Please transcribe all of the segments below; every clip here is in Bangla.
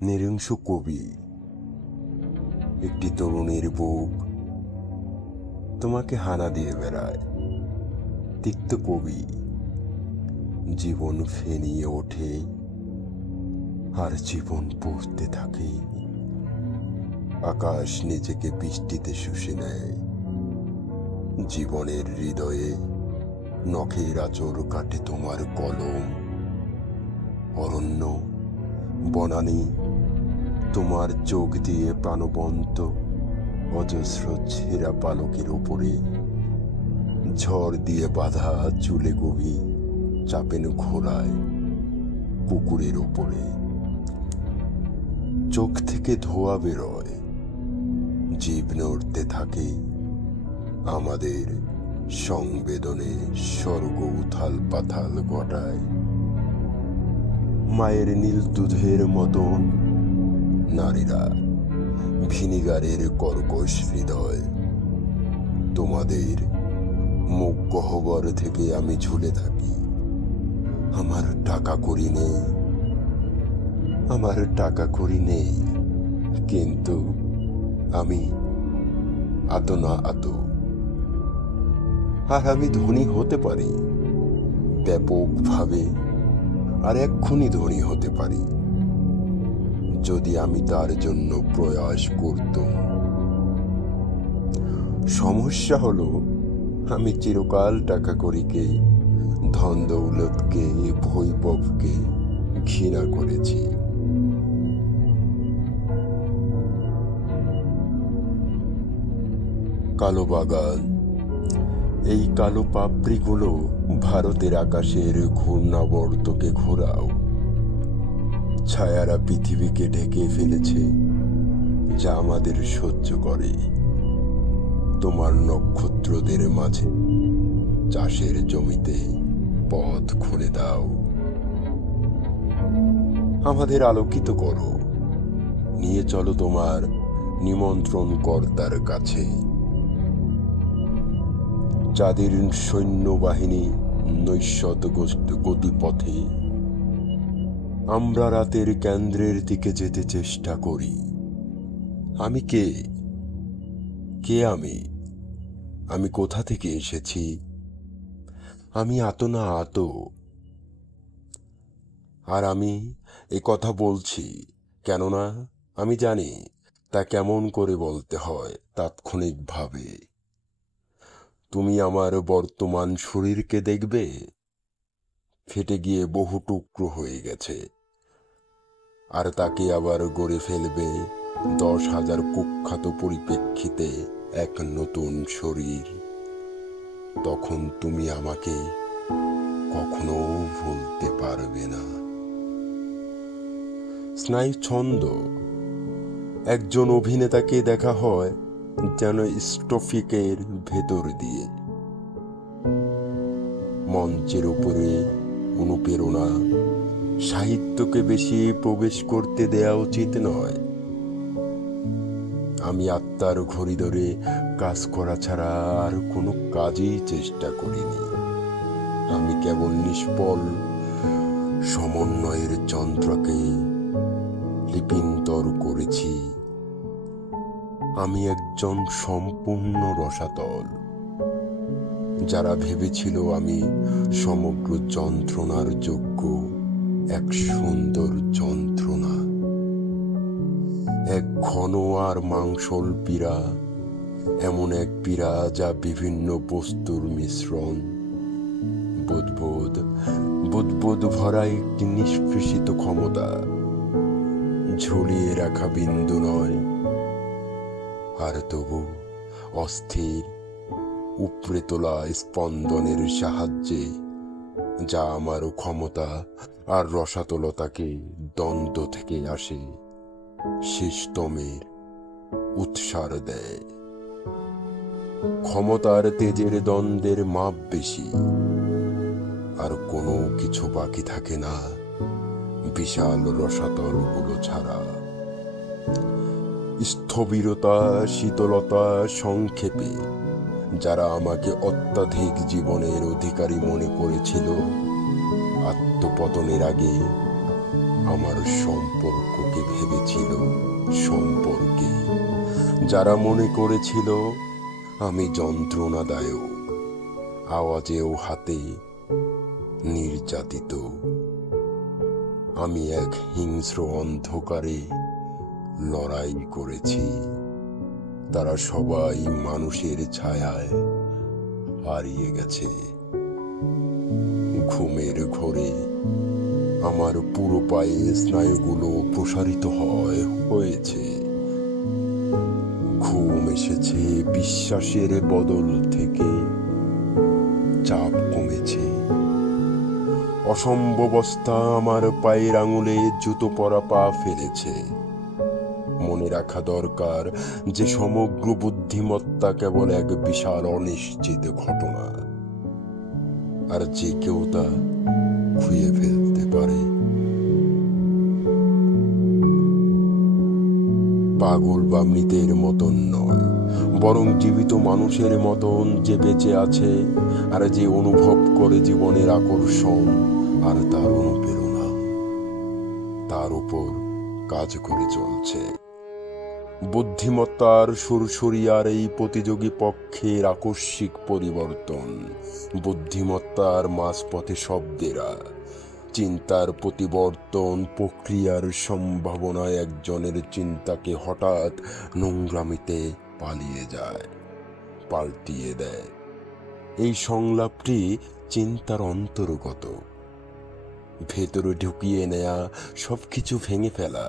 নৃশংস কবি। একটি তরুণীর বুক তোমাকে হানা দিয়ে বেড়ায়। তিক্ত কবি। জীবন ফেনিয়ে ওঠে আর জীবন পড়তে থাকে। আকাশ নিজেকে বৃষ্টিতে শুষে নেয়। জীবনের হৃদয়ে নখের আঁচড় কাটে তোমার কলম। অরণ্য, বনানী, তোমার চোখ দিয়ে প্রাণবন্ত অজস্র ছেঁড়া পালকের ওপরে ঝড় দিয়ে বাঁধা চুলে গভীর চাপেন ঘোড়ায় কুকুরের ওপরে। চোখ থেকে ধোঁয়া বেরোয়, জীব নড়তে থাকে আমাদের সংবেদনে স্বর্গ উথাল পাথাল ঘটায়। মায়ের নীল দুধের মতন নারীরা ভিনিগারের কর্কশ হৃদয়। তোমাদের মুখ গহ্বর থেকে আমি ঝুলে থাকি। আমার টাকা কড়ি নেই, আমার টাকা কড়ি নেই, কিন্তু আমি আতো না আতো। আর আমি ধনী হতে পারি ব্যাপকভাবে, আর এক্ষুনি ধনী হতে পারি যদি আমি তার জন্য প্রয়াস করতাম। সমস্যা হলো আমি চিরকাল টাকা কড়িকে, ধন দৌলতকে, বৈভবকে ঘৃণা করেছি। কালো বাগান, এই কালো পাপড়িগুলো ভারতের আকাশের ঘূর্ণাবর্তকে ঘোরাও। ছায়ারা পৃথিবীকে ঢেকে ফেলেছে যা আমাদের সহ্য করে। তোমার নক্ষত্রদের মাঝে চাষের জমিতে পথ খুলে দাও। আমাদের আলোকিত করো, নিয়ে চলো তোমার নিমন্ত্রণ কর্তার কাছে। যাদের সৈন্যবাহিনী নৈশত গতিপথে আমরা রাতের কেন্দ্রের দিকে যেতে চেষ্টা করি। আমি কে? আমি কোথা থেকে এসেছি? আমি আতো না আতো। আর আমি এ কথা বলছি কেননা আমি জানি তা কেমন করে বলতে হয় তাৎক্ষণিকভাবে। তুমি আমার বর্তমান শরীরকে দেখবে, ফেটে গিয়ে বহু টুকরো হয়ে গেছে, আর তাকে আবার গড়ে ফেলবে 10,000 কুখ্যাত পরিপ্রেক্ষিতে এক নতুন শরীর। তখন তুমি আমাকে কখনো ভুলতে পারবে না। স্নায়ু ছন্দ। একজন অভিনেতাকে দেখা হয় যেন স্টফিকের ভেতর দিয়ে। মঞ্চের উপরে অনুপ্রেরণা। সাহিত্যকে বেশি প্রবেশ করতে দেয়া উচিত নয়। আমি আত্মার ঘড়ি ধরে কাজ করা ছাড়া আর কোনো কাজই চেষ্টা করিনি। আমি কেবল নিষ্ফল সমন্বয়ের যন্ত্রকে লিপিন্তর করেছি। আমি একজন সম্পূর্ণ রসাতল। যারা ভেবেছিল আমি সমগ্র যন্ত্রণার যোগ্য এক সুন্দর যন্ত্রণা, এক ঘন আর মাংসল পীড়া, এমন এক পীড়া যা বিভিন্ন বস্তুর মিশ্রণ। বুদবুদ ভরা একটি নিষ্কৃষিত ক্ষমতা, ঝুলিয়ে রাখা বিন্দু নয়, আর তবু অস্থির উপড়ে তোলা স্পন্দনের সাহায্যে যা আমার ক্ষমতা আর রসাতলতাকে দ্বন্দ্ব থেকে আসে শেষতমের উৎসার দেয়। ক্ষমতার তেজের দ্বন্দ্বের মাপ বেশি, আর কোনো কিছু বাকি থাকে না বিশাল রসাতলগুলো ছাড়া। স্থবিরতা, শীতলতা, সংক্ষেপে যারা আমাকে অত্যাধিক জীবনের অধিকারী মনে করেছিল, আত্মপতনের আগে আমার সম্পর্ককে ভেবেছিল সম্পর্কে, যারা মনে করেছিল আমি যন্ত্রণাদায়ক, আওয়াজেও হাতে নির্যাতিত। আমি এক হিংস্র অন্ধকারে লড়াই করেছি, তারা সবাই মানুষের ছায়ায় হারিয়ে গেছে। ঘুমের ঘোরে আমার পুরো পায়ে স্নায়ুগুলো প্রসারিত হয়েছে। ঘুম এসেছে বিশ্বাসের বদল থেকে, চাপ কমেছে। অসম্ভবস্থা আমার পায়ের আঙুলে জুতো পরা পা ফেলেছে। মনে রাখা দরকার যে সমগ্র বুদ্ধিমত্তা কেবল এক বিশাল অনিশ্চিত ঘটনা, আর যে কেউ তা খুঁয়ে ফেলতে পারে। পাগল বা মৃতের মতন নয়, বরং জীবিত মানুষের মতন যে বেঁচে আছে, আর যে অনুভব করে জীবনের আকর্ষণ আর তার অনুপ্রেরণা, তার উপর কাজ করে চলছে। বুদ্ধিমত্তার সুরসুরিয়ার এই প্রতিযোগী পক্ষের আকস্মিক পরিবর্তন, বুদ্ধিমত্তার মাঝপথে শব্দেরা, চিন্তার প্রতিবর্তন প্রক্রিয়ার সম্ভাবনায় একজনের চিন্তাকে হঠাৎ নোংরামিতে পালিয়ে যায়, পাল্টিয়ে দেয়। এই সংলাপটি চিন্তার অন্তর্গত, ভেতরে ঢুকিয়ে নেয়া সবকিছু ভেঙে ফেলা,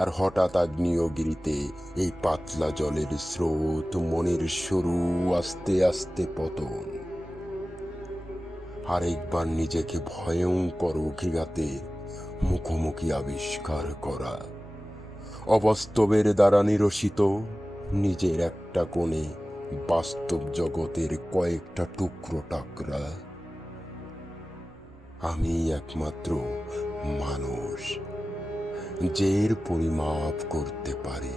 আর হঠাৎ আগ্নেয়গিরিতে এই পাতলা জলের স্রোত, মনের শুরু, আস্তে আস্তে পতন। আরেকবার নিজেকে ভয়ঙ্কর অভিঘাতে মুখোমুখি আবিষ্কার করা, অবাস্তবের দ্বারা নিরসিত নিজের একটা কোণে বাস্তব জগতের কয়েকটা টুকরো টাকরা। আমি একমাত্র মানুষ যে এর পরিমাপ করতে পারে।